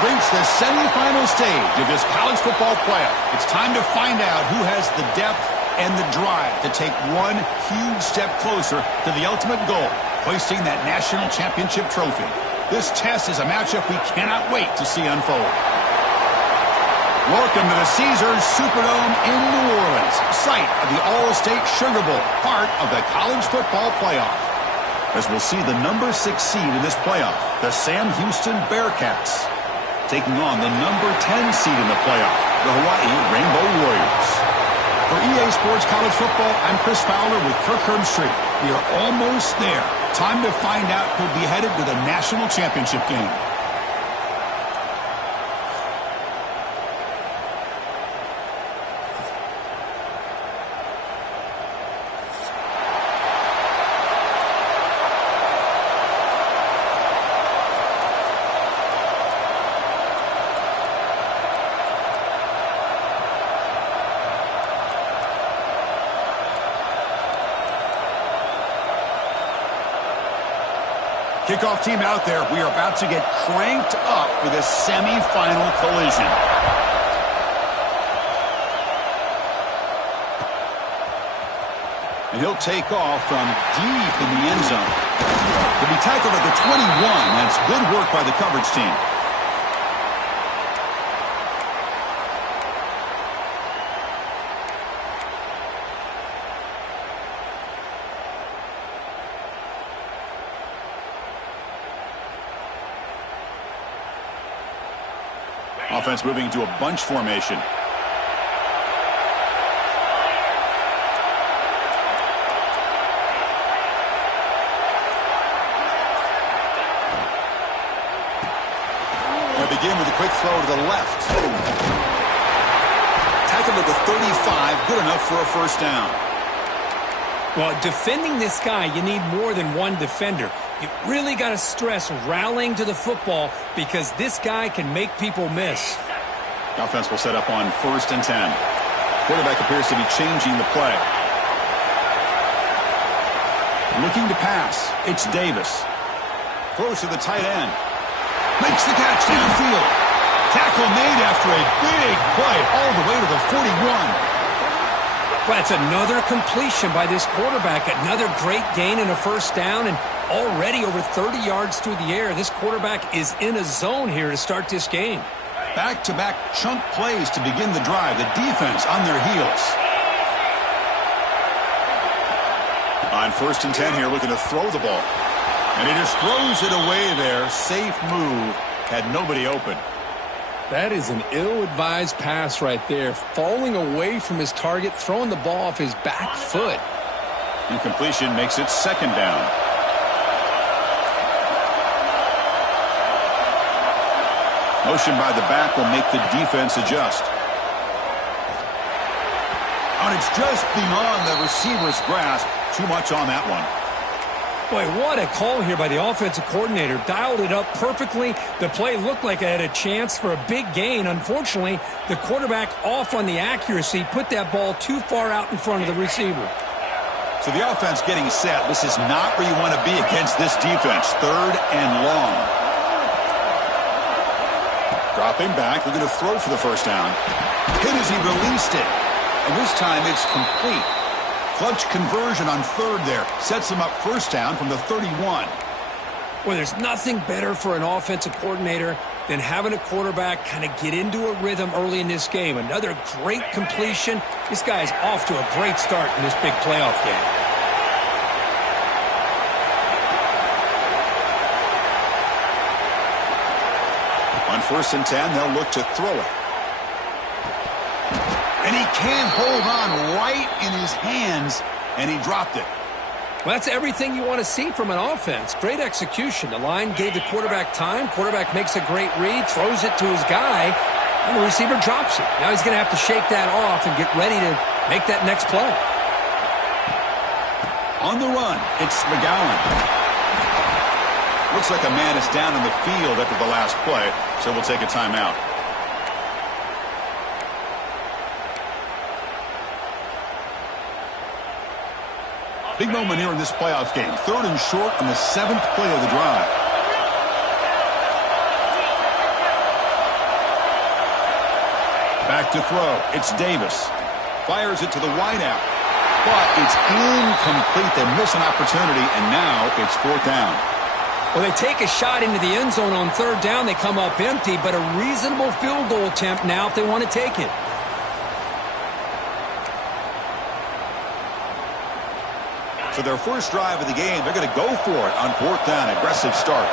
have reached the semifinal stage of this college football playoff. It's time to find out who has the depth and the drive to take one huge step closer to the ultimate goal, hoisting that national championship trophy. This test is a matchup we cannot wait to see unfold. Welcome to the Caesars Superdome in New Orleans, site of the All-State Sugar Bowl, part of the college football playoff. As we'll see the number 6 seed in this playoff, the Sam Houston Bearcats, taking on the number 10 seed in the playoff, the Hawaii Rainbow Warriors. For EA Sports College Football, I'm Chris Fowler with Kirk Herbstreit. We are almost there. Time to find out who'll be headed to the national championship game. Kickoff team out there. We are about to get cranked up for this semifinal collision. And he'll take off from deep in the end zone. He'll be tackled at the 21. That's good work by the coverage team. Offense moving to a bunch formation. They begin with a quick throw to the left. Tackled at the 35, good enough for a first down. Well, defending this guy, you need more than one defender. You really got to stress rallying to the football because this guy can make people miss. The offense will set up on 1st and 10. Quarterback appears to be changing the play. Looking to pass. It's Davis. Throws to the tight end. Makes the catch downfield. Tackle made after a big play all the way to the 41. Well, that's another completion by this quarterback. Another great gain in a first down and already over 30 yards through the air. This quarterback is in a zone here to start this game. Back-to-back chunk plays to begin the drive. The defense on their heels. On 1st and 10 here, looking to throw the ball. And he just throws it away there. Safe move. Had nobody open. That is an ill-advised pass right there. Falling away from his target, throwing the ball off his back foot. Incompletion makes it 2nd down. Motion by the back will make the defense adjust. And it's just beyond the receiver's grasp. Too much on that one. Boy, what a call here by the offensive coordinator. Dialed it up perfectly. The play looked like it had a chance for a big gain. Unfortunately, the quarterback off on the accuracy, put that ball too far out in front of the receiver. So the offense getting set. This is not where you want to be against this defense. 3rd and long. Dropping back, looking to throw for the first down. Hit as he released it. And this time it's complete. Clutch conversion on 3rd there. Sets him up first down from the 31. Well, there's nothing better for an offensive coordinator than having a quarterback kind of get into a rhythm early in this game. Another great completion. This guy's off to a great start in this big playoff game. On 1st and 10, they'll look to throw it. And he can't hold on right in his hands, and he dropped it. Well, that's everything you want to see from an offense. Great execution. The line gave the quarterback time. Quarterback makes a great read, throws it to his guy, and the receiver drops it. Now he's going to have to shake that off and get ready to make that next play. On the run, it's McGowan. Looks like a man is down in the field after the last play, so we'll take a timeout. Big moment here in this playoff game. 3rd and short on the 7th play of the drive. back to throw. It's Davis. Fires it to the wideout. But it's incomplete. They miss an opportunity, and now it's 4th down. Well, they take a shot into the end zone on 3rd down. They come up empty, but a reasonable field goal attempt now if they want to take it. So their first drive of the game, they're going to go for it on 4th down. Aggressive start.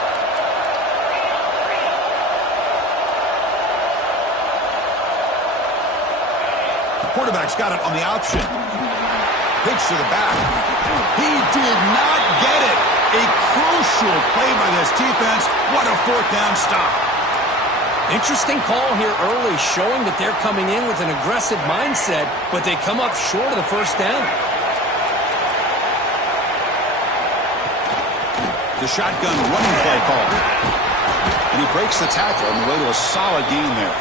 The quarterback's got it on the option. Pitch to the back. He did not get it. A crucial play by this defense. What a 4th down stop. Interesting call here early, showing that they're coming in with an aggressive mindset, but they come up short of the 1st down. The shotgun running play call. And he breaks the tackle on the way to a solid gain there.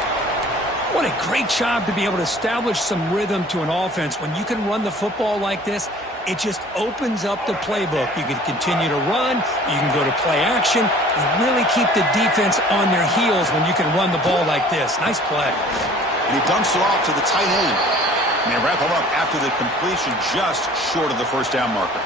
What a great job to be able to establish some rhythm to an offense. When you can run the football like this, it just opens up the playbook. You can continue to run. You can go to play action. You really keep the defense on their heels when you can run the ball like this. Nice play. And he dumps it off to the tight end. And they wrap him up after the completion just short of the 1st down marker.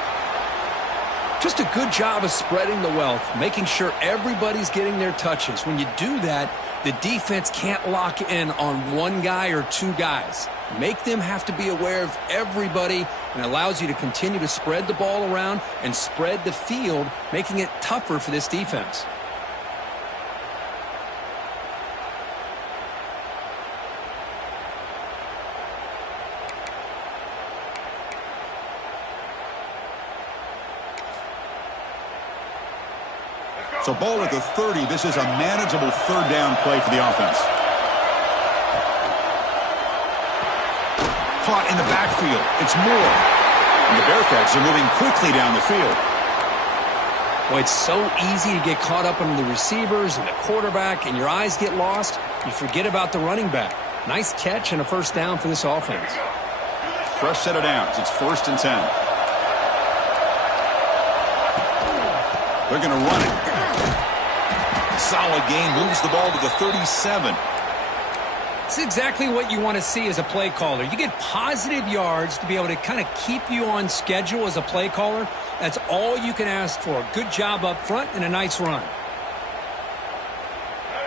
Just a good job of spreading the wealth, making sure everybody's getting their touches. When you do that, the defense can't lock in on one guy or two guys. Make them have to be aware of everybody, and allows you to continue to spread the ball around and spread the field, making it tougher for this defense. So ball at the 30. This is a manageable 3rd down play for the offense. Caught in the backfield. It's Moore. And the Bearcats are moving quickly down the field. Well, it's so easy to get caught up on the receivers and the quarterback, and your eyes get lost. You forget about the running back. Nice catch and a 1st down for this offense. Fresh set of downs. It's 1st and 10. They're going to run it. Solid gain, moves the ball to the 37. It's exactly what you want to see as a play caller. You get positive yards to be able to kind of keep you on schedule as a play caller. That's all you can ask for. Good job up front and a nice run.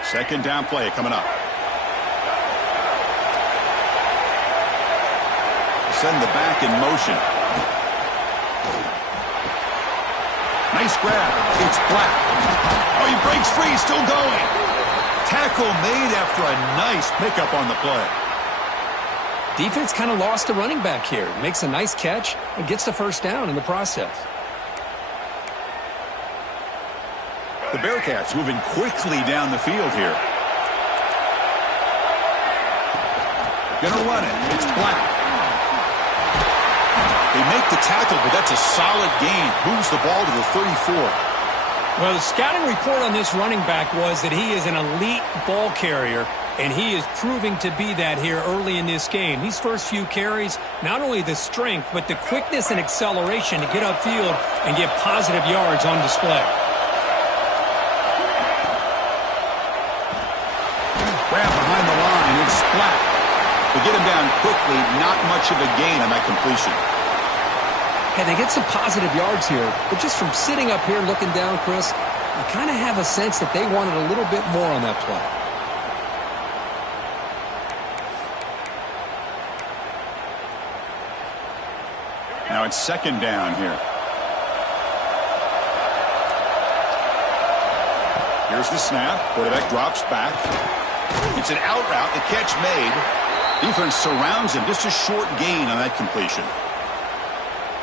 2nd down play coming up. Send the back in motion. Nice grab. It's Black. Oh, he breaks free. Still going. Tackle made after a nice pickup on the play. Defense kind of lost the running back here. Makes a nice catch and gets the 1st down in the process. The Bearcats moving quickly down the field here. Gonna run it. It's Black. They make the tackle, but that's a solid gain. Moves the ball to the 34. Well, the scouting report on this running back was that he is an elite ball carrier, and he is proving to be that here early in this game. These first few carries, not only the strength, but the quickness and acceleration to get upfield and get positive yards on display. Grab behind the line. It's Black. They get him down quickly. Not much of a gain on that completion. Hey, they get some positive yards here, but just from sitting up here looking down, Chris, I kind of have a sense that they wanted a little bit more on that play. Now it's 2nd down here. Here's the snap. Quarterback drops back. It's an out route. The catch made. Defense surrounds him. Just a short gain on that completion.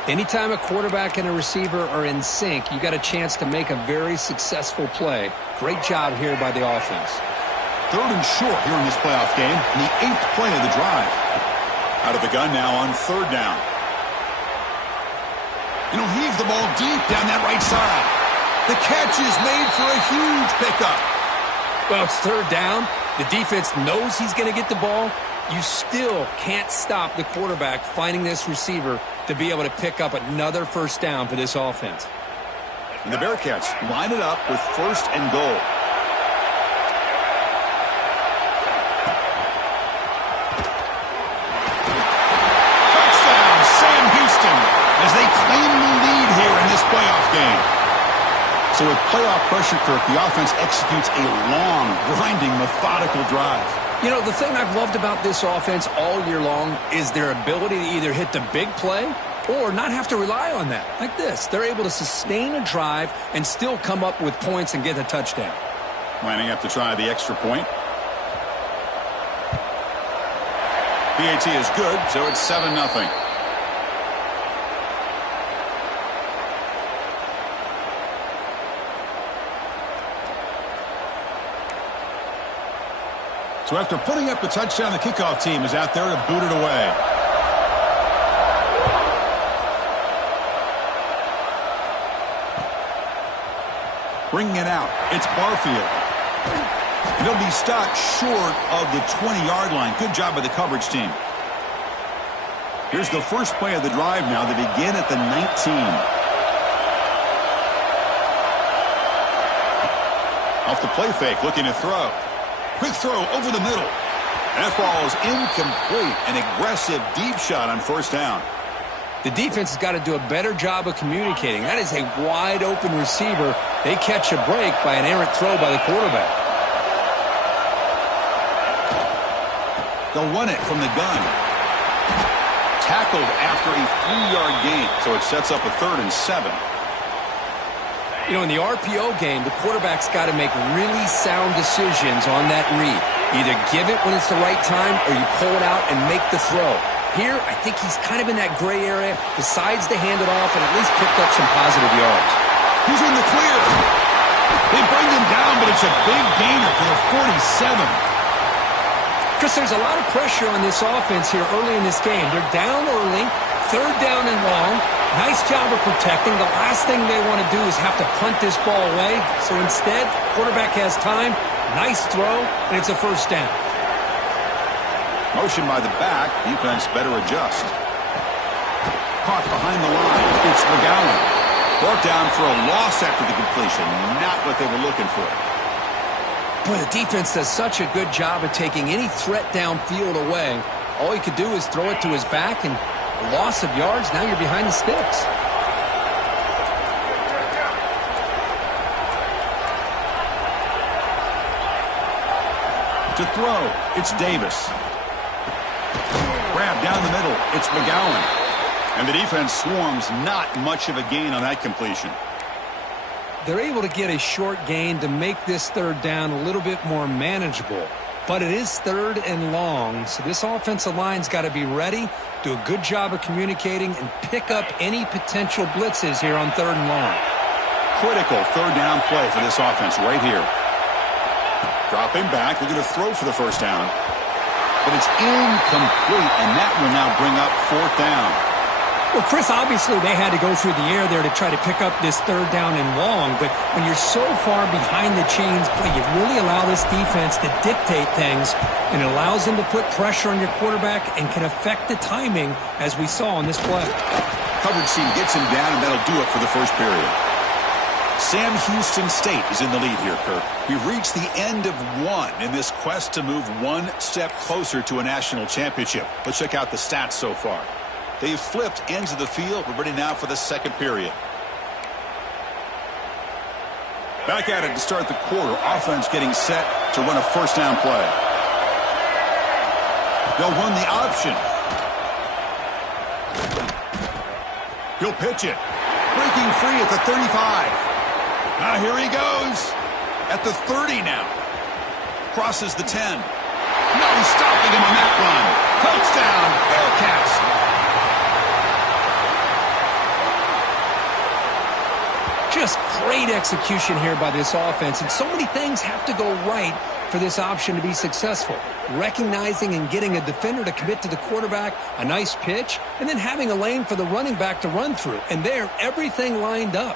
Anytime a quarterback and a receiver are in sync, you got a chance to make a very successful play. Great job here by the offense. 3rd and short here in this playoff game. And the 8th play of the drive. Out of the gun now on 3rd down. And he'll heave the ball deep down that right side. The catch is made for a huge pickup. Well, it's 3rd down. The defense knows he's going to get the ball. You still can't stop the quarterback finding this receiver to be able to pick up another 1st down for this offense. And the Bearcats line it up with 1st and goal. So with playoff pressure, Kirk, the offense executes a long, grinding, methodical drive. You know, the thing I've loved about this offense all year long is their ability to either hit the big play or not have to rely on that. Like this, they're able to sustain a drive and still come up with points and get a touchdown. Lining up to try the extra point. PAT is good, so it's 7-0. So after putting up the touchdown, the kickoff team is out there to boot it away. Bringing it out, it's Barfield. And he'll be stopped short of the 20-yard line. Good job by the coverage team. Here's the first play of the drive now. They begin at the 19. Off the play fake, looking to throw. Quick throw over the middle. That ball is incomplete. An aggressive deep shot on first down. The defense has got to do a better job of communicating. That is a wide-open receiver. They catch a break by an errant throw by the quarterback. They'll run it from the gun. Tackled after a 3-yard gain, so it sets up a 3rd and 7. You know, in the RPO game, the quarterback's got to make really sound decisions on that read. Either give it when it's the right time or you pull it out and make the throw. Here, I think he's kind of in that gray area, decides to hand it off and at least picked up some positive yards. He's in the clear. They bring him down, but it's a big gainer to the 47. Chris, there's a lot of pressure on this offense here early in this game. They're down early, 3rd down and long. Nice job of protecting. The last thing they want to do is have to punt this ball away. So instead, quarterback has time, nice throw, and it's a first down. Motion by the back. Defense better adjust. Caught behind the line. It's McGowan. Brought down for a loss after the completion. Not what they were looking for. Boy, the defense does such a good job of taking any threat downfield away. All he could do is throw it to his back, and a loss of yards, now you're behind the sticks. To throw, it's Davis. Grab down the middle, it's McGowan. And the defense swarms, not much of a gain on that completion. They're able to get a short gain to make this 3rd down a little bit more manageable. But it is 3rd and long, so this offensive line's got to be ready, do a good job of communicating, and pick up any potential blitzes here on 3rd and long. Critical 3rd down play for this offense right here. Dropping back, they're going to throw for the first down. But it's incomplete, and that will now bring up 4th down. Well, Chris, obviously they had to go through the air there to try to pick up this 3rd down and long, but when you're so far behind the chains, boy, you really allow this defense to dictate things, and it allows them to put pressure on your quarterback and can affect the timing, as we saw on this play. Coverage team gets him down, and that'll do it for the first period. Sam Houston State is in the lead here, Kirk. We've reached the end of one in this quest to move one step closer to a national championship. Let's check out the stats so far. They've flipped ends of the field. We're ready now for the second period. Back at it to start the quarter. Offense getting set to run a first down play. They'll run the option. He'll pitch it. Breaking free at the 35. Now here he goes. At the 30 now. Crosses the 10. No stopping him on that run. Touchdown, Bearcats. Just great execution here by this offense, and so many things have to go right for this option to be successful. Recognizing and getting a defender to commit to the quarterback, a nice pitch, and then having a lane for the running back to run through. And there, everything lined up.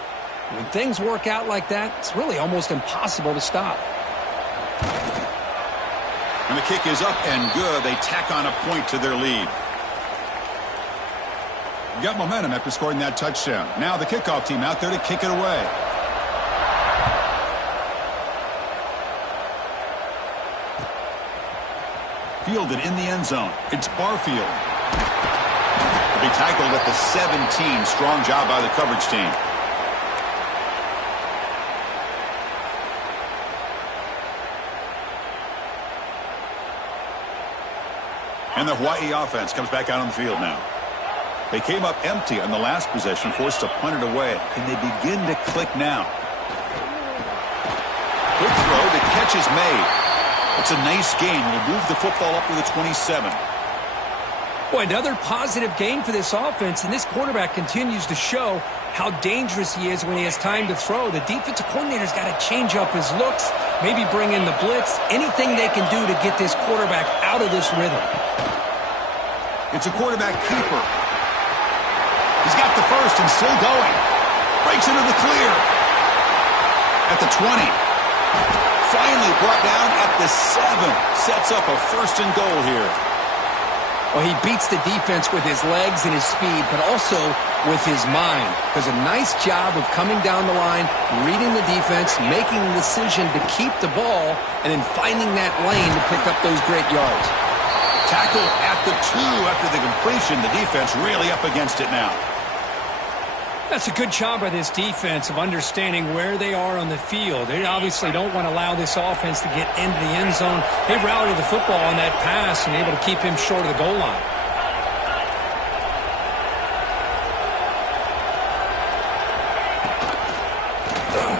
When things work out like that, it's really almost impossible to stop. And the kick is up and good. They tack on a point to their lead. Got momentum after scoring that touchdown. Now the kickoff team out there to kick it away. Fielded in the end zone. It's Barfield. He'll be tackled at the 17. Strong job by the coverage team. And the Hawaii offense comes back out on the field now. They came up empty on the last possession, forced to punt it away. Can they begin to click now? Quick throw. The catch is made. It's a nice gain. We'll move the football up to the 27. Boy, another positive game for this offense, and this quarterback continues to show how dangerous he is when he has time to throw. The defensive coordinator's got to change up his looks, maybe bring in the blitz, anything they can do to get this quarterback out of this rhythm. It's a quarterback keeper. He's got the first and still going. Breaks into the clear. At the 20. Finally brought down at the 7. Sets up a first and goal here. Well, he beats the defense with his legs and his speed, but also with his mind. Does a nice job of coming down the line, reading the defense, making the decision to keep the ball, and then finding that lane to pick up those great yards. Tackle at the 2 after the completion. The defense really up against it now. That's a good job by this defense of understanding where they are on the field. They obviously don't want to allow this offense to get into the end zone. They routed the football on that pass and able to keep him short of the goal line.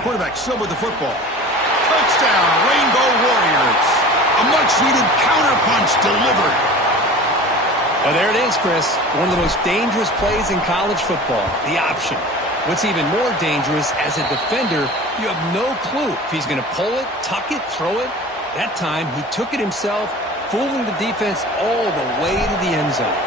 Quarterback still with the football. Touchdown, Rainbow Warriors. A much-needed counterpunch delivered. Well, there it is, Chris. One of the most dangerous plays in college football, the option. What's even more dangerous, as a defender, you have no clue if he's going to pull it, tuck it, throw it. That time, he took it himself, fooling the defense all the way to the end zone.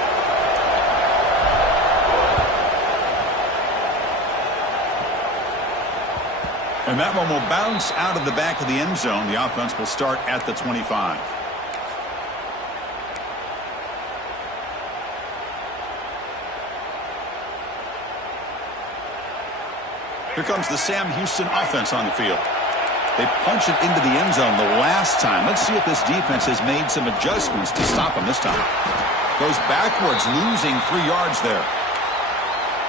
And that one will bounce out of the back of the end zone. The offense will start at the 25. Here comes the Sam Houston offense on the field. They punch it into the end zone the last time. Let's see if this defense has made some adjustments to stop them this time. Goes backwards, losing 3 yards there.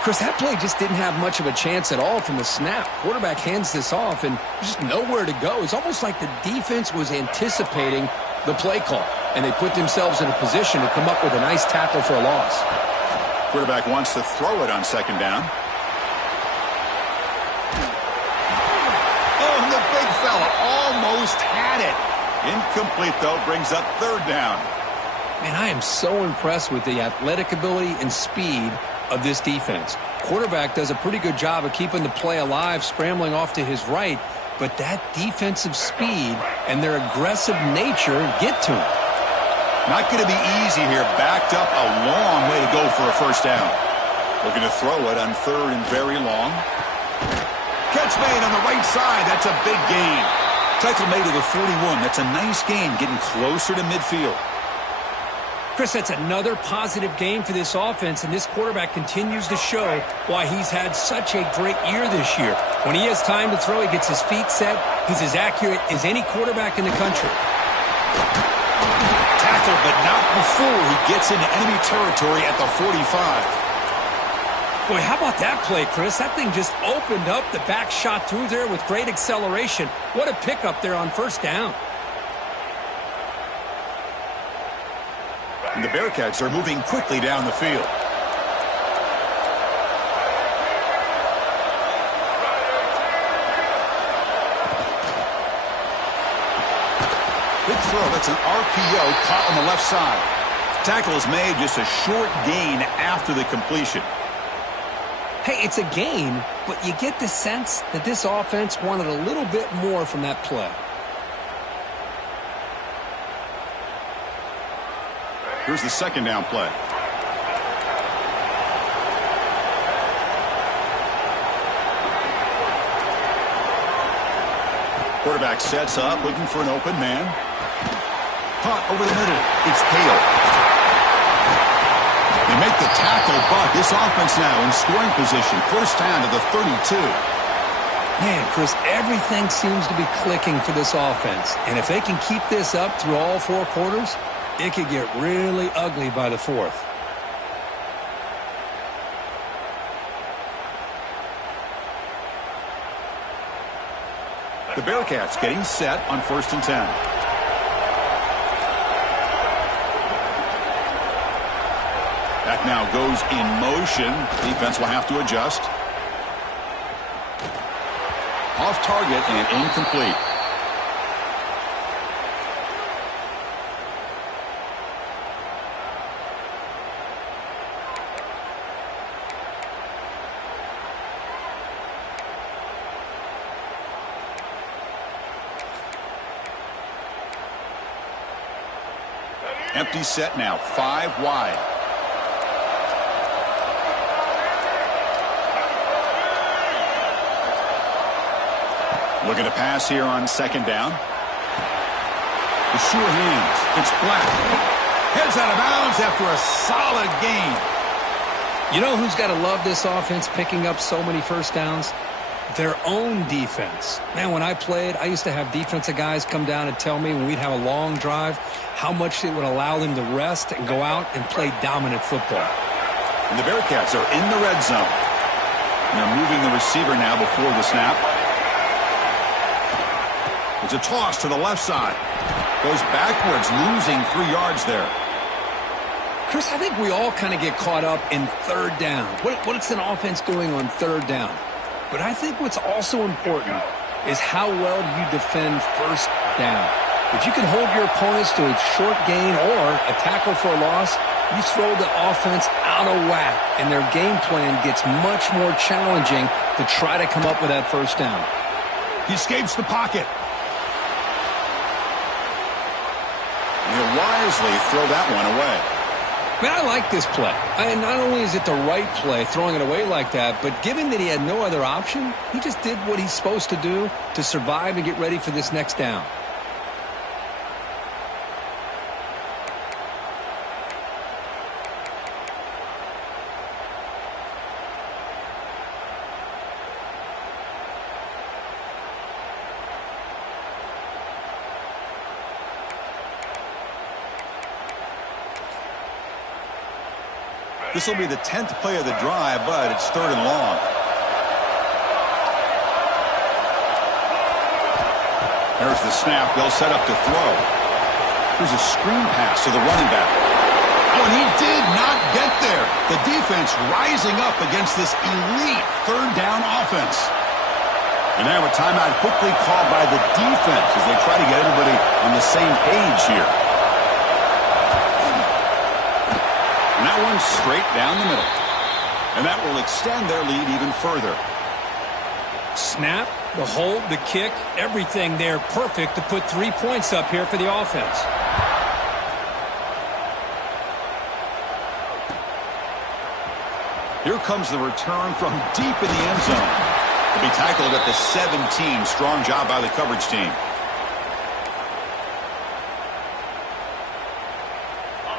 Chris, that play just didn't have much of a chance at all from the snap. Quarterback hands this off, and there's just nowhere to go. It's almost like the defense was anticipating the play call, and they put themselves in a position to come up with a nice tackle for a loss. Quarterback wants to throw it on second down. Oh, and the big fella almost had it. Incomplete, though, brings up third down. Man, I am so impressed with the athletic ability and speed of this defense. Quarterback does a pretty good job of keeping the play alive, scrambling off to his right, but that defensive speed and their aggressive nature get to him. Not going to be easy here. Backed up a long way to go for a first down. Looking to throw it on third and very long. Catch made on the right side. That's a big gain. Tackle made to the 41. That's a nice gain, getting closer to midfield. Chris, that's another positive game for this offense, and this quarterback continues to show why he's had such a great year this year. When he has time to throw, he gets his feet set. He's as accurate as any quarterback in the country. Tackle, but not before he gets into enemy territory at the 45. Boy, how about that play, Chris? That thing just opened up. The back shot through there with great acceleration. What a pickup there on first down. And the Bearcats are moving quickly down the field. Big throw. That's an RPO caught on the left side. Tackle is made, just a short gain after the completion. Hey, it's a gain, but you get the sense that this offense wanted a little bit more from that play. Here's the second down play. Quarterback sets up, looking for an open man. Caught over the middle. It's Hale. They make the tackle, but this offense now in scoring position. First down to the 32. Man, Chris, everything seems to be clicking for this offense. And if they can keep this up through all 4 quarters, it could get really ugly by the 4th. The Bearcats getting set on 1st and 10. That now goes in motion. Defense will have to adjust. Off target and incomplete. Empty set now, 5 wide. Looking to pass here on second down. The sure hands. It's Black. Heads out of bounds after a solid gain. You know who's got to love this offense picking up so many first downs? Their own defense. Man, when I played, I used to have defensive guys come down and tell me when we'd have a long drive how much it would allow them to rest and go out and play dominant football. And the Bearcats are in the red zone. And they're moving the receiver now before the snap. It's a toss to the left side. Goes backwards, losing 3 yards there. Chris, I think we all kind of get caught up in third down. What's an offense doing on third down? But I think what's also important is how well you defend first down. If you can hold your opponents to a short gain or a tackle for a loss, you throw the offense out of whack, and their game plan gets much more challenging to try to come up with that first down. He escapes the pocket. And he'll wisely throw that one away. Man, I like this play. And not only is it the right play, throwing it away like that, but given that he had no other option, he just did what he's supposed to do to survive and get ready for this next down. This will be the 10th play of the drive, but it's 3rd and long. There's the snap. They'll set up to throw. Here's a screen pass to the running back. Oh, and he did not get there. The defense rising up against this elite 3rd down offense. And now a timeout quickly called by the defense as they try to get everybody on the same page here. And that one's straight down the middle. And that will extend their lead even further. Snap, the hold, the kick, everything there perfect to put 3 points up here for the offense. Here comes the return from deep in the end zone. To be tackled at the 17. Strong job by the coverage team.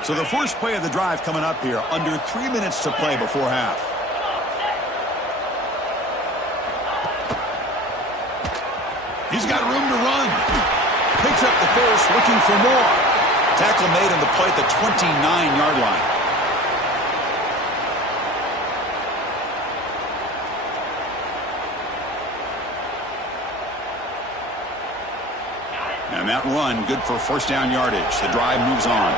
So the first play of the drive coming up here. Under 3 minutes to play before half. He's got room to run. Picks up the first, looking for more. Tackle made on the play at the 29-yard line. And that run, good for first down yardage. The drive moves on.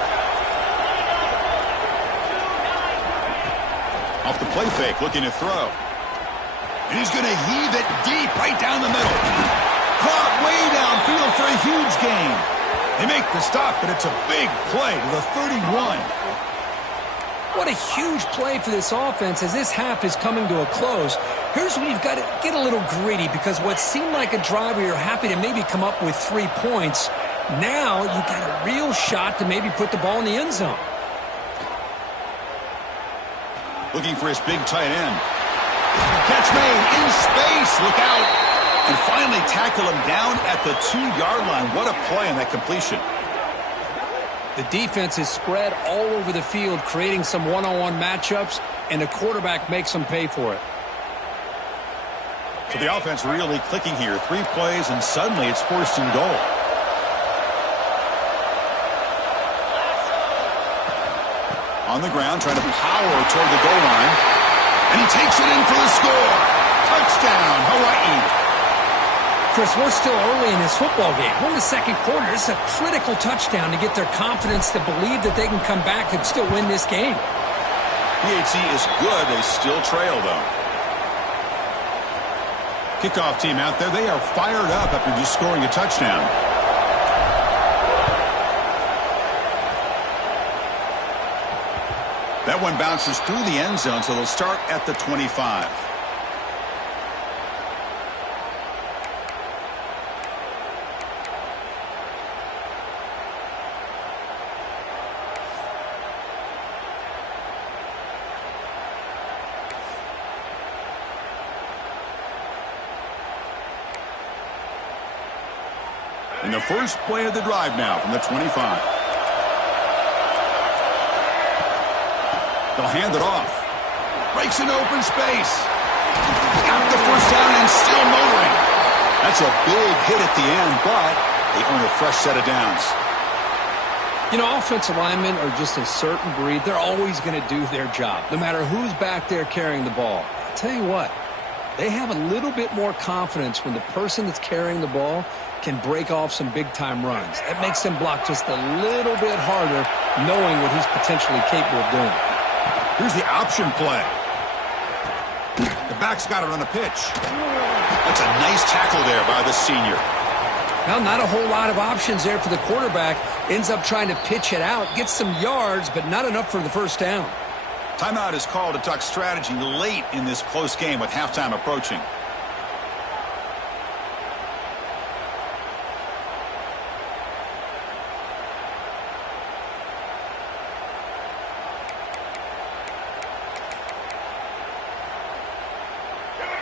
Off the play fake, looking to throw. And he's going to heave it deep right down the middle. Caught way downfield for a huge gain. They make the stop, but it's a big play to the 31. What a huge play for this offense as this half is coming to a close. Here's where you've got to get a little gritty, because what seemed like a drive where you're happy to maybe come up with 3 points, now you've got a real shot to maybe put the ball in the end zone. Looking for his big tight end. Catch made in space. Look out. And finally tackle him down at the 2-yard line. What a play on that completion. The defense is spread all over the field, creating some one-on-one matchups, and the quarterback makes them pay for it. So the offense really clicking here. 3 plays, and suddenly it's 1st and goal. On the ground, trying to power toward the goal line. And he takes it in for the score. Touchdown, Hawaii. Chris, we're still early in this football game. We're in the 2nd quarter. This is a critical touchdown to get their confidence to believe that they can come back and still win this game. PHC is good. They still trail, though. Kickoff team out there. They are fired up after just scoring a touchdown. That one bounces through the end zone, so they'll start at the 25. And the first play of the drive now from the 25. They'll hand it off. Breaks an open space. Got the first down and still motoring. That's a big hit at the end, but they earn a fresh set of downs. You know, offensive linemen are just a certain breed. They're always going to do their job, no matter who's back there carrying the ball. I'll tell you what, they have a little bit more confidence when the person that's carrying the ball can break off some big-time runs. That makes them block just a little bit harder, knowing what he's potentially capable of doing. Here's the option play. The back's got it on a pitch. That's a nice tackle there by the senior. Well, not a whole lot of options there for the quarterback. Ends up trying to pitch it out, gets some yards, but not enough for the first down. Timeout is called to talk strategy late in this close game with halftime approaching.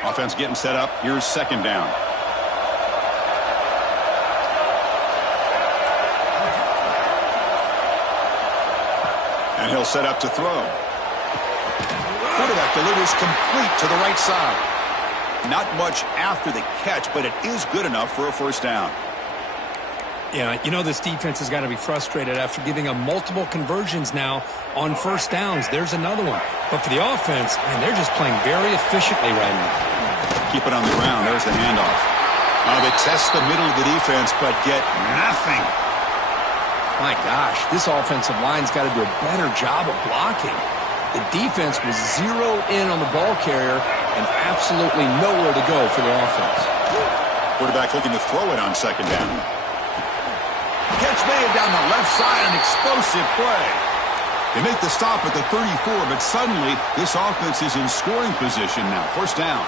Offense getting set up. Here's second down. And he'll set up to throw. Quarterback delivers complete to the right side. Not much after the catch, but it is good enough for a first down. Yeah, you know this defense has got to be frustrated after giving up multiple conversions now on first downs. There's another one. But for the offense, man, they're just playing very efficiently right now. Keep it on the ground. There's the handoff. They test the middle of the defense, but get nothing. My gosh, this offensive line's got to do a better job of blocking. The defense was zeroed in on the ball carrier and absolutely nowhere to go for the offense. Quarterback looking to throw it on second down. Catch made down the left side, an explosive play. They make the stop at the 34, but suddenly this offense is in scoring position now. First down.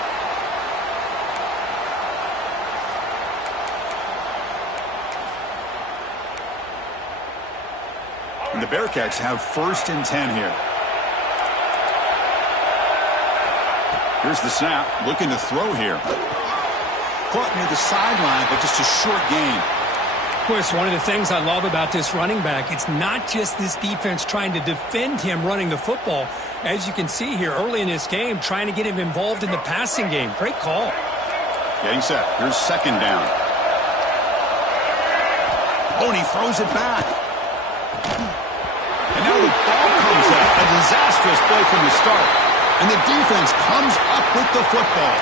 And the Bearcats have first and 10 here. Here's the snap. Looking to throw here. Caught near the sideline, but just a short gain. Of course, one of the things I love about this running back, it's not just this defense trying to defend him running the football. As you can see here early in this game, trying to get him involved in the passing game. Great call. Getting set. Here's second down. Oh, and he throws it back. And now the ball comes out. A disastrous play from the start. And the defense comes up with the football.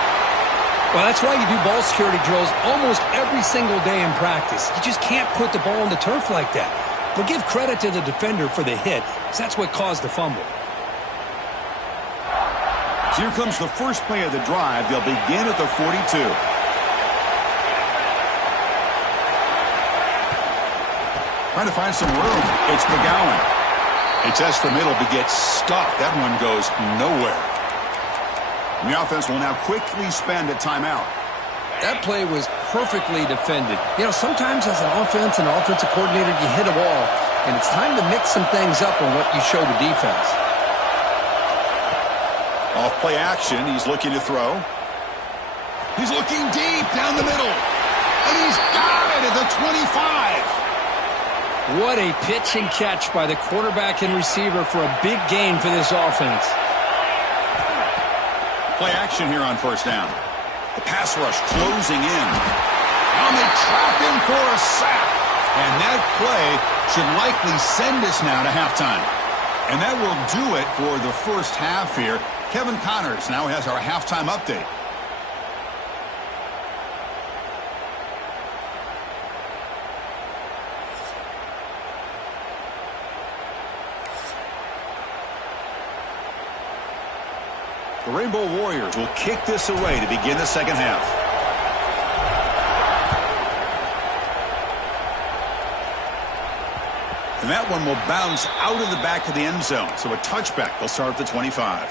Well, that's why you do ball security drills almost every single day in practice. You just can't put the ball on the turf like that. But give credit to the defender for the hit, because that's what caused the fumble. So here comes the first play of the drive. They'll begin at the 42. Trying to find some room. It's McGowan. They test the middle to get stuck. That one goes nowhere. The offense will now quickly spend a timeout. That play was perfectly defended. You know, sometimes as an offense and offensive coordinator, you hit a wall, and it's time to mix some things up on what you show the defense. Off play action. He's looking to throw. He's looking deep down the middle. And he's got it at the 25. What a pitch and catch by the quarterback and receiver for a big gain for this offense. Play action here on first down. The pass rush closing in. And they trap him for a sack. And that play should likely send us now to halftime. And that will do it for the first half here. Kevin Connors now has our halftime update. The Rainbow Warriors will kick this away to begin the second half. And that one will bounce out of the back of the end zone. So a touchback. They'll start at the 25.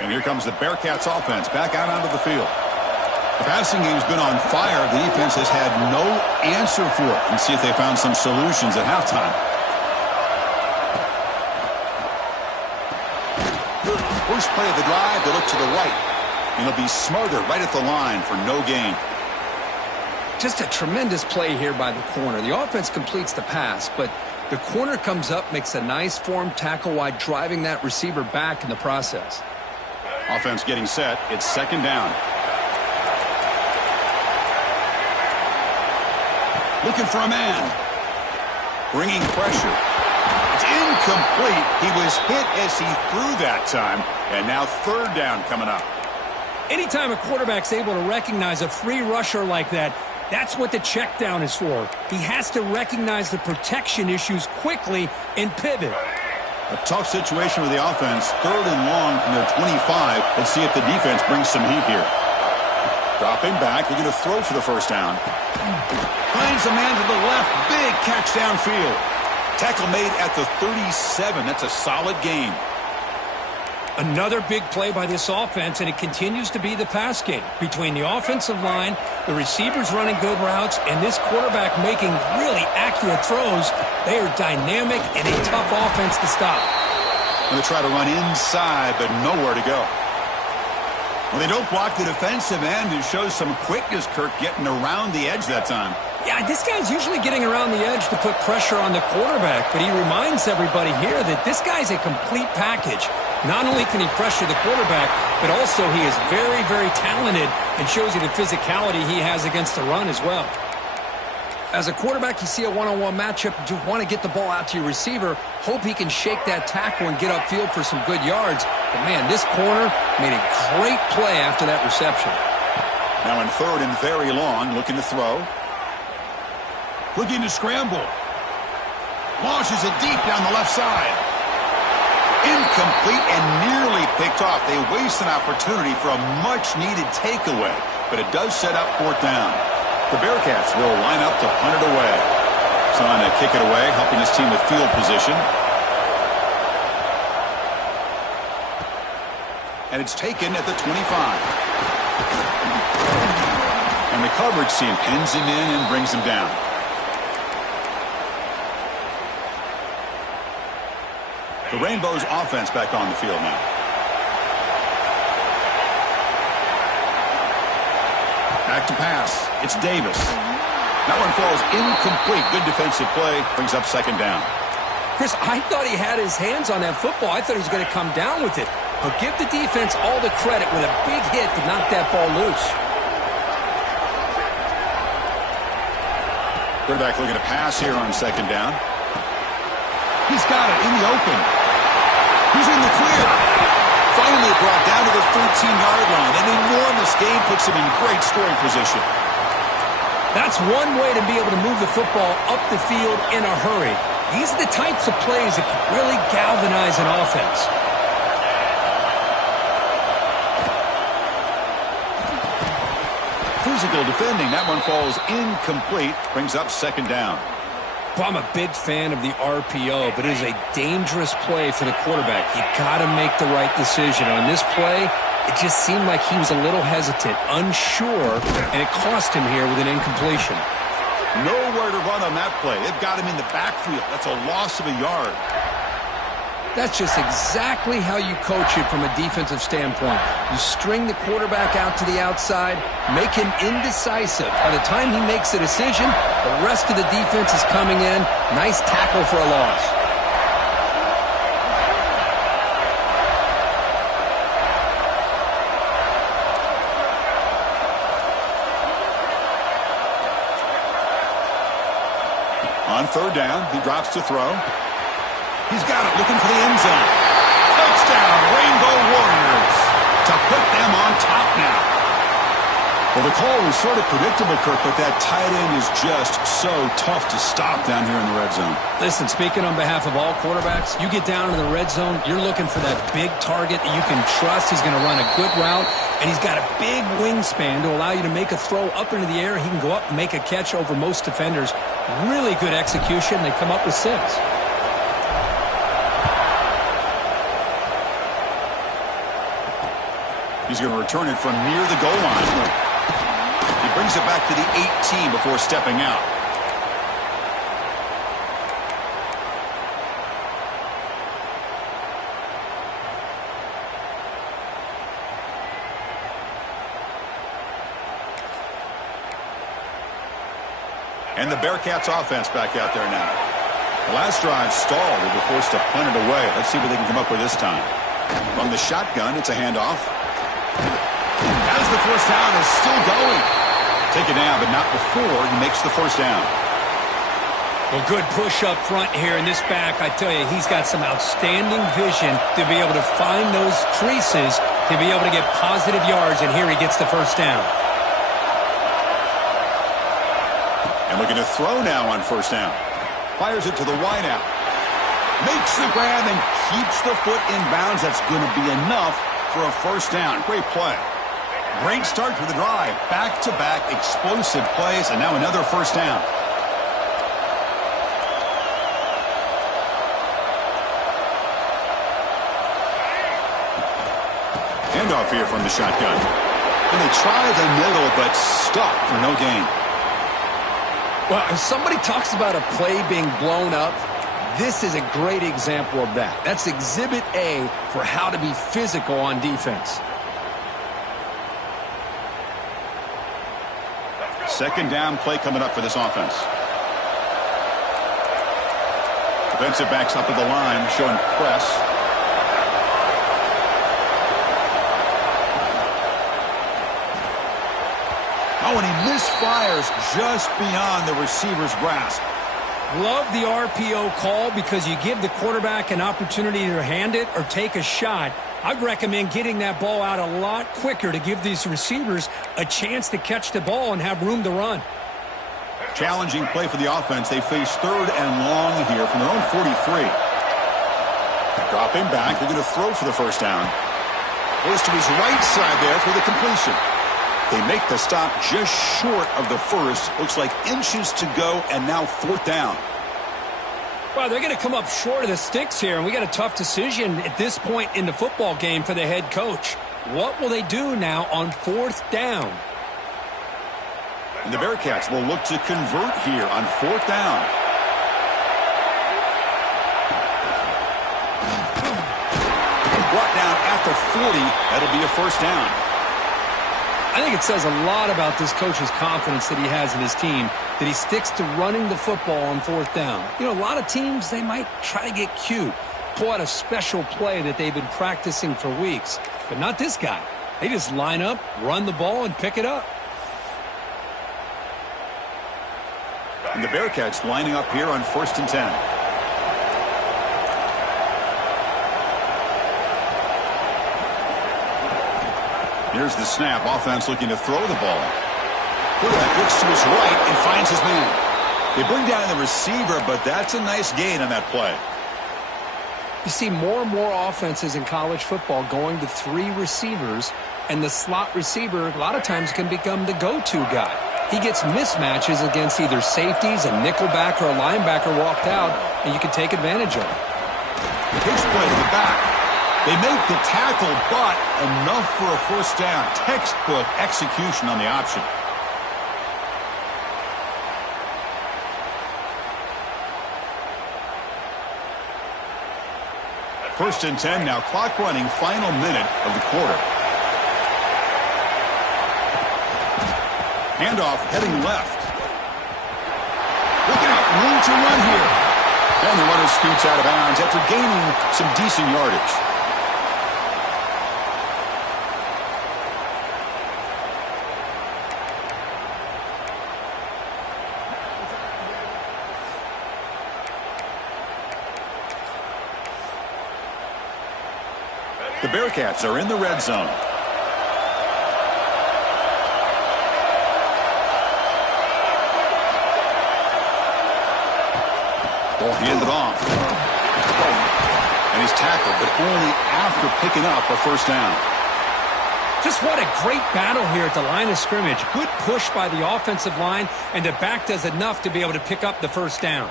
And here comes the Bearcats offense back out onto the field. The passing game's been on fire. The defense has had no answer for it. And see if they found some solutions at halftime. First play of the drive, they look to the right. And it'll be Smothered right at the line for no gain. Just a tremendous play here by the corner. The offense completes the pass, but the corner comes up, makes a nice form tackle while driving that receiver back in the process. Offense getting set. It's second down. Looking for a man. Bringing pressure. It's incomplete. He was hit as he threw that time. And now third down coming up. Anytime a quarterback's able to recognize a free rusher like that, that's what the check down is for. He has to recognize the protection issues quickly and pivot. A tough situation with the offense. Third and long from their 25. Let's see if the defense brings some heat here. Dropping back. They're going to throw for the first down. Finds a man to the left. Big catch downfield. Tackle made at the 37. That's a solid gain. Another big play by this offense, and it continues to be the pass game. Between the offensive line, the receivers running good routes, and this quarterback making really accurate throws, they are dynamic and a tough offense to stop. Going to try to run inside, but nowhere to go. Well, they don't block the defensive end. It shows some quickness, Kirk, getting around the edge that time. Yeah, this guy's usually getting around the edge to put pressure on the quarterback, but he reminds everybody here that this guy's a complete package. Not only can he pressure the quarterback, but also he is very, very talented and shows you the physicality he has against the run as well. As a quarterback, you see a one-on-one matchup, you want to get the ball out to your receiver, hope he can shake that tackle and get upfield for some good yards. But, man, this corner made a great play after that reception. Now in third and very long, looking to throw. Looking to scramble. Launches it deep down the left side. Incomplete and nearly picked off. They waste an opportunity for a much-needed takeaway, but it does set up fourth down. The Bearcats will line up to punt it away. So on to kick it away, helping his team with field position. And it's taken at the 25. And the coverage team pins him in and brings him down. The Rainbows offense back on the field now. Back to pass. It's Davis. That one falls incomplete. Good defensive play. Brings up second down. Chris, I thought he had his hands on that football. I thought he was going to come down with it. But give the defense all the credit with a big hit to knock that ball loose. Quarterback looking to pass here on second down. He's got it in the open. He's in the clear. Finally brought down to the 13-yard line. An enormous gain puts him in great scoring position. That's one way to be able to move the football up the field in a hurry. These are the types of plays that can really galvanize an offense. Physical defending. That one falls incomplete. Brings up second down. Well, I'm a big fan of the RPO, but it is a dangerous play for the quarterback. You got to make the right decision. On this play, it just seemed like he was a little hesitant, unsure, and it cost him here with an incompletion. Nowhere to run on that play. They've got him in the backfield. That's a loss of a yard. That's just exactly how you coach it from a defensive standpoint. You string the quarterback out to the outside, make him indecisive. By the time he makes a decision, the rest of the defense is coming in. Nice tackle for a loss. On third down, he drops to throw. He's got it, looking for the end zone. Touchdown, Rainbow Warriors, to put them on top now. Well, the call was sort of predictable, Kirk, but that tight end is just so tough to stop down here in the red zone. Listen, speaking on behalf of all quarterbacks, you get down in the red zone, you're looking for that big target that you can trust. He's going to run a good route, and he's got a big wingspan to allow you to make a throw up into the air. He can go up and make a catch over most defenders. Really good execution. They come up with 6. He's going to return it from near the goal line. He brings it back to the 18 before stepping out. And the Bearcats offense back out there now. The last drive stalled. They were forced to punt it away. Let's see what they can come up with this time. From the shotgun, it's a handoff. As the first down is still going. Take it down, but not before he makes the first down. Well, good push up front here in this back. I tell you, he's got some outstanding vision to be able to find those creases, to be able to get positive yards, and here he gets the first down. And looking to throw now on first down. Fires it to the wideout. Makes the grab and keeps the foot in bounds. That's going to be enough for a first down. Great play. Great start to the drive. Back-to-back explosive plays, and now another first down. Handoff here from the shotgun. And they try the middle, but stuck for no gain. Well, if somebody talks about a play being blown up, this is a great example of that. That's Exhibit A for how to be physical on defense. Second down play coming up for this offense. Defensive backs up at the line, showing press. Oh, and he misfires just beyond the receiver's grasp. Love the RPO call because you give the quarterback an opportunity to hand it or take a shot. I'd recommend getting that ball out a lot quicker to give these receivers a chance to catch the ball and have room to run. Challenging play for the offense. They face 3rd and long here from their own 43. Dropping back. They're going to throw for the first down. Goes to his right side there for the completion. They make the stop just short of the first. Looks like inches to go, and now 4th down. Well, they're going to come up short of the sticks here, and we got a tough decision at this point in the football game for the head coach. What will they do now on 4th down? And the Bearcats will look to convert here on 4th down. Brought down at the 40. That'll be a first down. I think it says a lot about this coach's confidence that he has in his team, that he sticks to running the football on 4th down. You know, a lot of teams, they might try to get cute, pull out a special play that they've been practicing for weeks. But not this guy. They just line up, run the ball, and pick it up. And the Bearcats lining up here on 1st and 10. Here's the snap. Offense looking to throw the ball. Quarterback looks to his right and finds his man. They bring down the receiver, but that's a nice gain on that play. You see more and more offenses in college football going to 3 receivers, and the slot receiver a lot of times can become the go-to guy. He gets mismatches against either safeties, a nickelback, or a linebacker walked out, and you can take advantage of it. Pitch play to the back. They make the tackle, but enough for a first down. Textbook execution on the option. First and 10 now. Clock running. Final minute of the quarter. Handoff heading left. Look out. Room to run here. And the runner scoots out of bounds after gaining some decent yardage. The Bearcats are in the red zone. Ball handed off. And he's tackled, but only after picking up a first down. Just what a great battle here at the line of scrimmage. Good push by the offensive line, and the back does enough to be able to pick up the first down.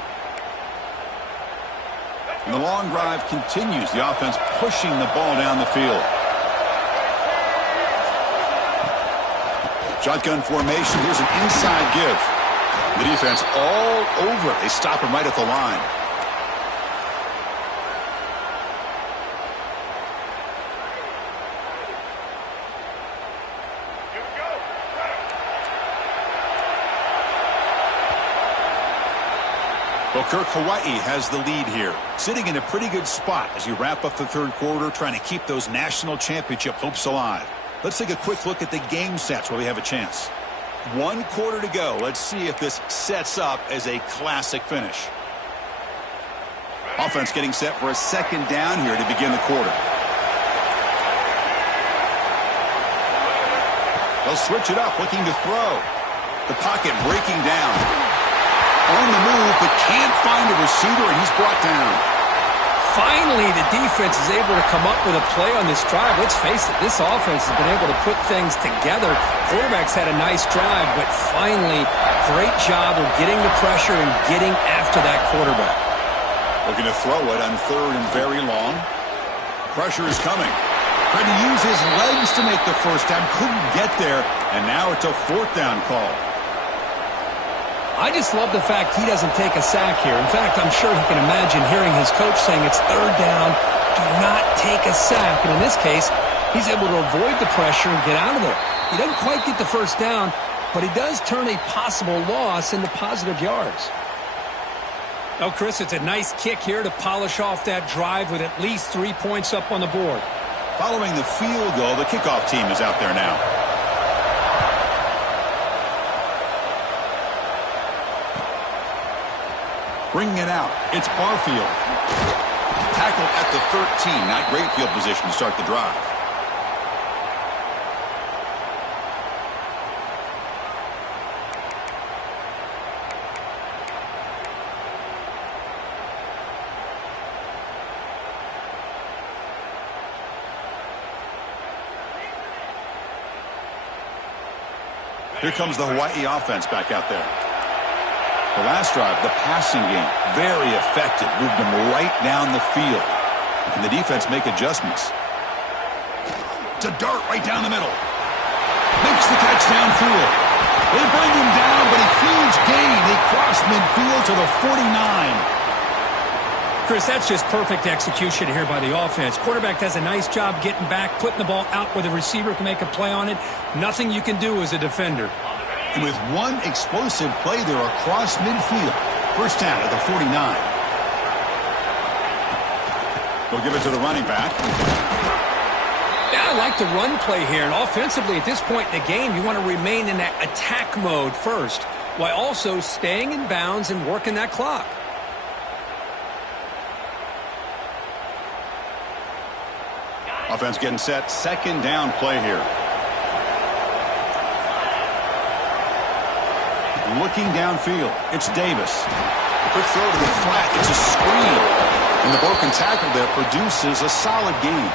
And the long drive continues. The offense pushing the ball down the field. Shotgun formation. Here's an inside give. The defense all over. They stop him right at the line. Well, Kirk, Hawaii has the lead here, sitting in a pretty good spot as you wrap up the third quarter, trying to keep those national championship hopes alive. Let's take a quick look at the game sets where we have a chance. 1 quarter to go. Let's see if this sets up as a classic finish. Offense getting set for a second down here to begin the quarter. They'll switch it up, looking to throw. The pocket breaking down. On the move, but can't find a receiver, and he's brought down. Finally, the defense is able to come up with a play on this drive. Let's face it, this offense has been able to put things together. Quarterback's had a nice drive, but finally, great job of getting the pressure and getting after that quarterback. Looking to throw it on third and very long. Pressure is coming. Trying to use his legs to make the first down. Couldn't get there, and now it's a fourth down call. I just love the fact he doesn't take a sack here. In fact, I'm sure he can imagine hearing his coach saying it's third down, do not take a sack. And in this case, he's able to avoid the pressure and get out of there. He doesn't quite get the first down, but he does turn a possible loss into positive yards. Oh, Chris, it's a nice kick here to polish off that drive with at least 3 points up on the board. Following the field goal, the kickoff team is out there now. Bringing it out, it's Barfield. Tackled at the 13. Not great field position to start the drive. Here comes the Hawaii offense back out there. The last drive, the passing game, very effective. Moved them right down the field. And the defense make adjustments. To dart right down the middle. Makes the catch downfield. They bring him down, but a huge gain. They cross midfield to the 49. Chris, that's just perfect execution here by the offense. Quarterback does a nice job getting back, putting the ball out where the receiver can make a play on it. Nothing you can do as a defender. And with one explosive play there across midfield. First down at the 49. They'll give it to the running back. Yeah, I like the run play here. And offensively, at this point in the game, you want to remain in that attack mode first, while also staying in bounds and working that clock. Offense getting set. Second down play here. Looking downfield. It's Davis. A quick throw to the flat. It's a screen. And the broken tackle there produces a solid gain.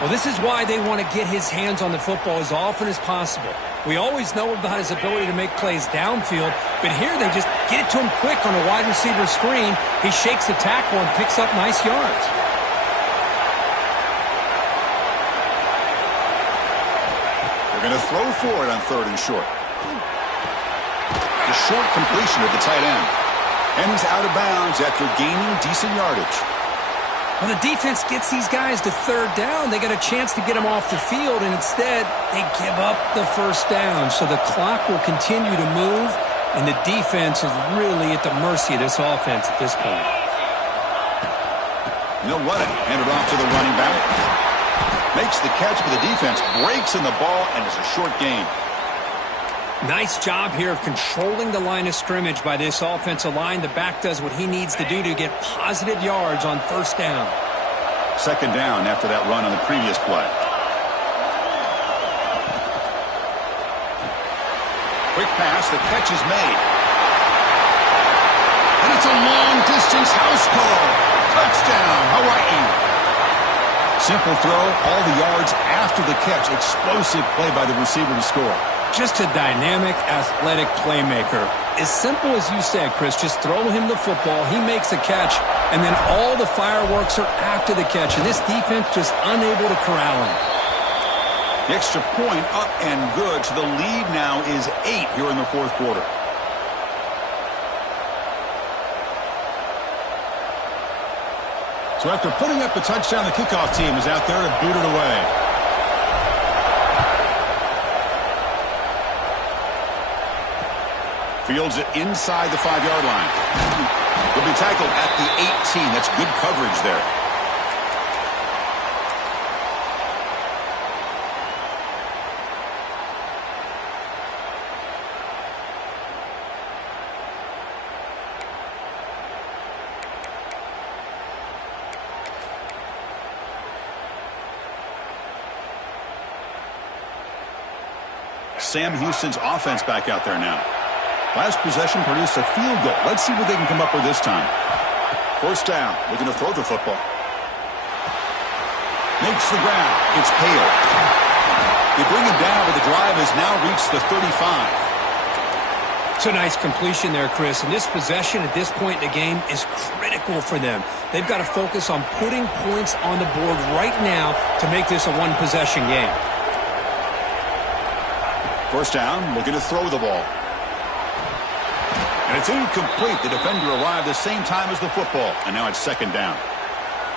Well, this is why they want to get his hands on the football as often as possible. We always know about his ability to make plays downfield, but here they just get it to him quick on a wide receiver screen. He shakes the tackle and picks up nice yards. They're going to throw for it on third and short. The short completion of the tight end. And he's out of bounds after gaining decent yardage. Well, the defense gets these guys to third down. They got a chance to get them off the field, and instead they give up the first down. So the clock will continue to move, and the defense is really at the mercy of this offense at this point. They'll run it. Hand it off to the running back. Makes the catch, but the defense breaks in the ball, and it's a short gain. Nice job here of controlling the line of scrimmage by this offensive line. The back does what he needs to do to get positive yards on first down. Second down after that run on the previous play. Quick pass. The catch is made. And It's a long-distance house call. Touchdown, Hawaii. Simple throw, all the yards after the catch. Explosive play by the receiver to score. Just a dynamic, athletic playmaker. As simple as you said, Chris, just throw him the football, he makes a catch, and then all the fireworks are after the catch, and this defense just unable to corral him. The extra point up and good, so the lead now is 8 here in the fourth quarter. So after putting up the touchdown, the kickoff team is out there to boot it away. Fields it inside the 5-yard line. Will be tackled at the 18. That's good coverage there. Sam Houston's offense back out there now. Last possession produced a field goal. Let's see what they can come up with this time. First down. Looking to throw the football. Makes the ground. It's Hale. They bring him down, but the drive has now reached the 35. It's a nice completion there, Chris. And this possession at this point in the game is critical for them. They've got to focus on putting points on the board right now to make this a one-possession game. First down, looking to throw the ball. And it's incomplete. The defender arrived the same time as the football. And now it's second down.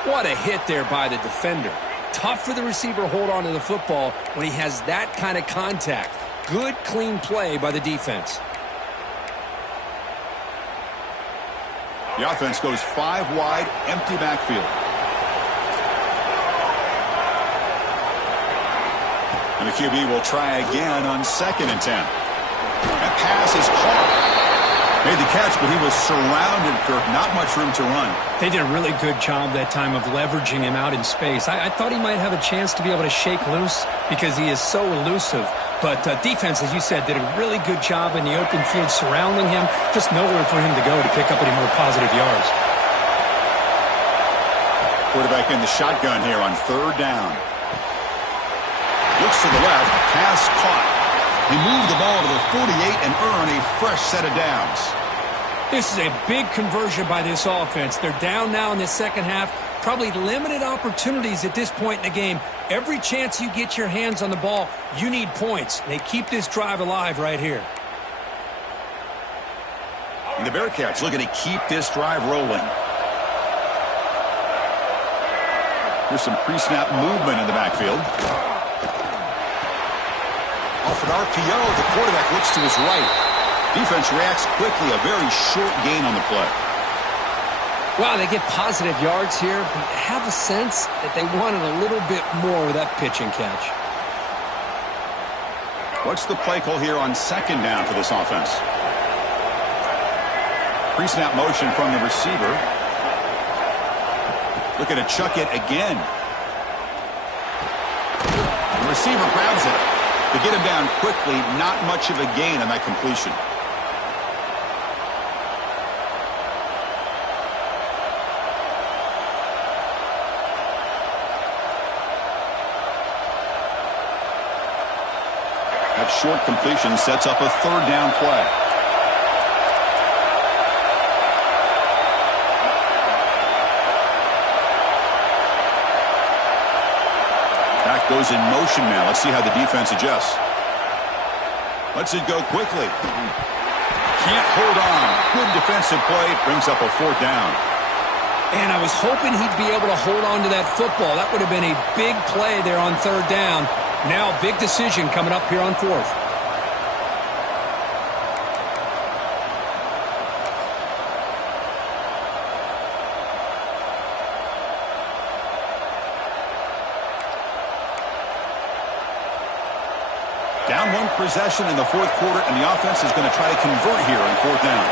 What a hit there by the defender. Tough for the receiver to hold on to the football when he has that kind of contact. Good, clean play by the defense. The offense goes 5 wide, empty backfield. And the QB will try again on 2nd and 10. That pass is caught. Made the catch, but he was surrounded, Kirk. Not much room to run. They did a really good job that time of leveraging him out in space. I thought he might have a chance to be able to shake loose because he is so elusive. But defense, as you said, did a really good job in the open field surrounding him. Just nowhere for him to go to pick up any more positive yards. Quarterback in the shotgun here on 3rd down. Looks to the left. Pass caught. He moved the ball to the 48 and earned a fresh set of downs. This is a big conversion by this offense. They're down now in the second half. Probably limited opportunities at this point in the game. Every chance you get your hands on the ball, you need points. They keep this drive alive right here. And the Bearcats looking to keep this drive rolling. Here's some pre-snap movement in the backfield. Off an RPO, the quarterback looks to his right. Defense reacts quickly, a very short gain on the play. Wow, they get positive yards here, but I have a sense that they wanted a little bit more with that pitch and catch. What's the play call here on 2nd down for this offense? Pre-snap motion from the receiver. Looking to chuck it again. The receiver grabs it. To get him down quickly, not much of a gain on that completion. That short completion sets up a 3rd down play. Back goes in motion now. Let's see how the defense adjusts. Lets it go quickly. Can't hold on. Good defensive play. Brings up a 4th down. And I was hoping he'd be able to hold on to that football. That would have been a big play there on 3rd down. Now big decision coming up here on 4th. Down 1 possession in the 4th quarter, and the offense is going to try to convert here on 4th down.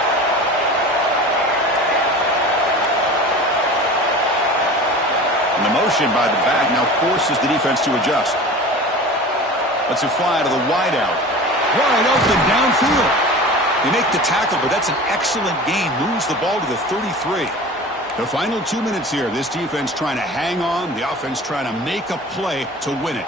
And the motion by the back now forces the defense to adjust. Lets it fly to the wideout. Wide open downfield. They make the tackle, but that's an excellent gain. Moves the ball to the 33. The final 2 minutes here. This defense trying to hang on. The offense trying to make a play to win it.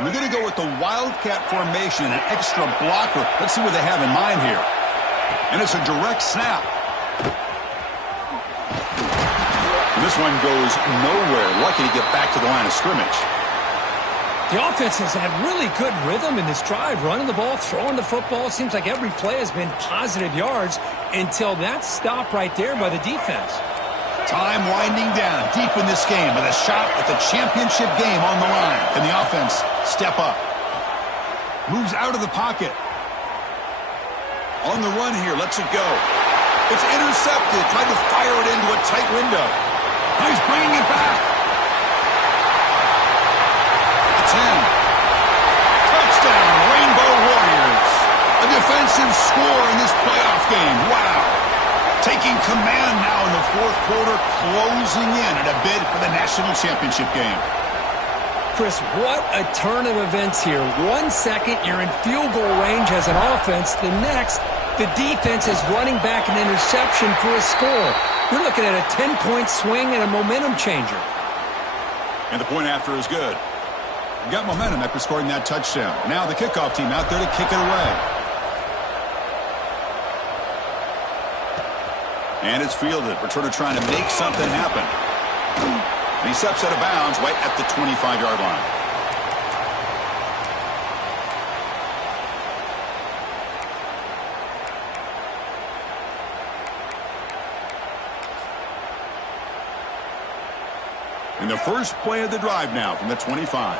We're going to go with the Wildcat formation, an extra blocker. Let's see what they have in mind here. And it's a direct snap. And this one goes nowhere. Lucky to get back to the line of scrimmage. The offense has had really good rhythm in this drive, running the ball, throwing the football. Seems like every play has been positive yards until that stop right there by the defense. Time winding down deep in this game with a shot at the championship game on the line. Can the offense step up? Moves out of the pocket. On the run here, lets it go. It's intercepted. Tried to fire it into a tight window. Now he's bringing it back. It's in. Touchdown, Rainbow Warriors. A defensive score in this playoff game. Wow. Taking command now in the fourth quarter, closing in at a bid for the national championship game. Chris, what a turn of events here. 1 second, you're in field goal range as an offense. The next, the defense is running back an interception for a score. You're looking at a 10-point swing and a momentum changer. And the point after is good. You got momentum after scoring that touchdown. Now the kickoff team out there to kick it away. And it's fielded. Returner trying to make something happen. And he steps out of bounds right at the 25-yard line. And the first play of the drive now from the 25.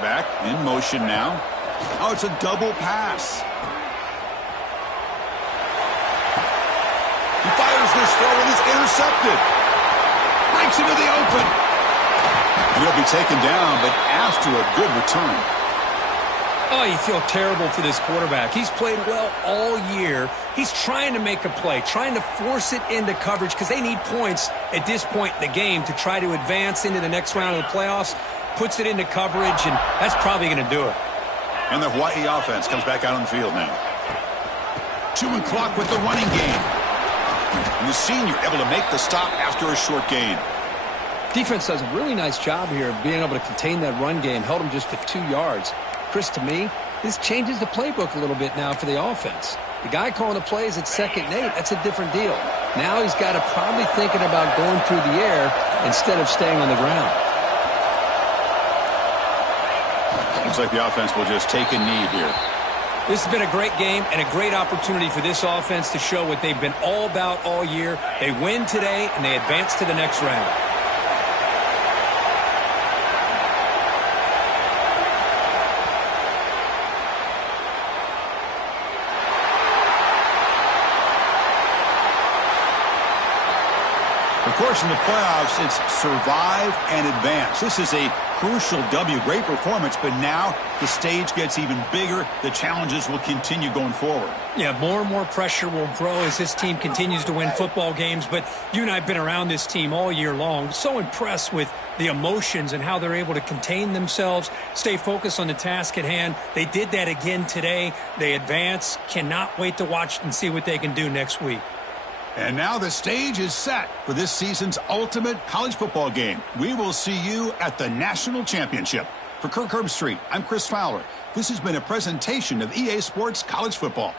Back in motion now. Oh, it's a double pass. He fires this throw and it's intercepted. Breaks into the open. And he'll be taken down, but after a good return. Oh, you feel terrible for this quarterback. He's played well all year. He's trying to make a play, trying to force it into coverage because they need points at this point in the game to try to advance into the next round of the playoffs. Puts it into coverage, and that's probably going to do it. And the Hawaii offense comes back out on the field now. Chewing clock with the running game. And the senior able to make the stop after a short gain. Defense does a really nice job here of being able to contain that run game. Held him just to 2 yards. Chris, to me, this changes the playbook a little bit now for the offense. The guy calling the plays at 2nd and 8, that's a different deal. Now he's got to probably thinking about going through the air instead of staying on the ground. Looks like the offense will just take a knee here. This has been a great game and a great opportunity for this offense to show what they've been all about all year. They win today, and they advance to the next round. Of course, in the playoffs, it's survive and advance. This is a crucial W. Great performance, but now the stage gets even bigger. The challenges will continue going forward. Yeah, more and more pressure will grow as this team continues to win football games. But you and I have been around this team all year long. So impressed with the emotions and how they're able to contain themselves, stay focused on the task at hand. They did that again today. They advance. Cannot wait to watch and see what they can do next week. And now the stage is set for this season's ultimate college football game. We will see you at the national championship. For Kirk Herbstreit, I'm Chris Fowler. This has been a presentation of EA Sports College Football.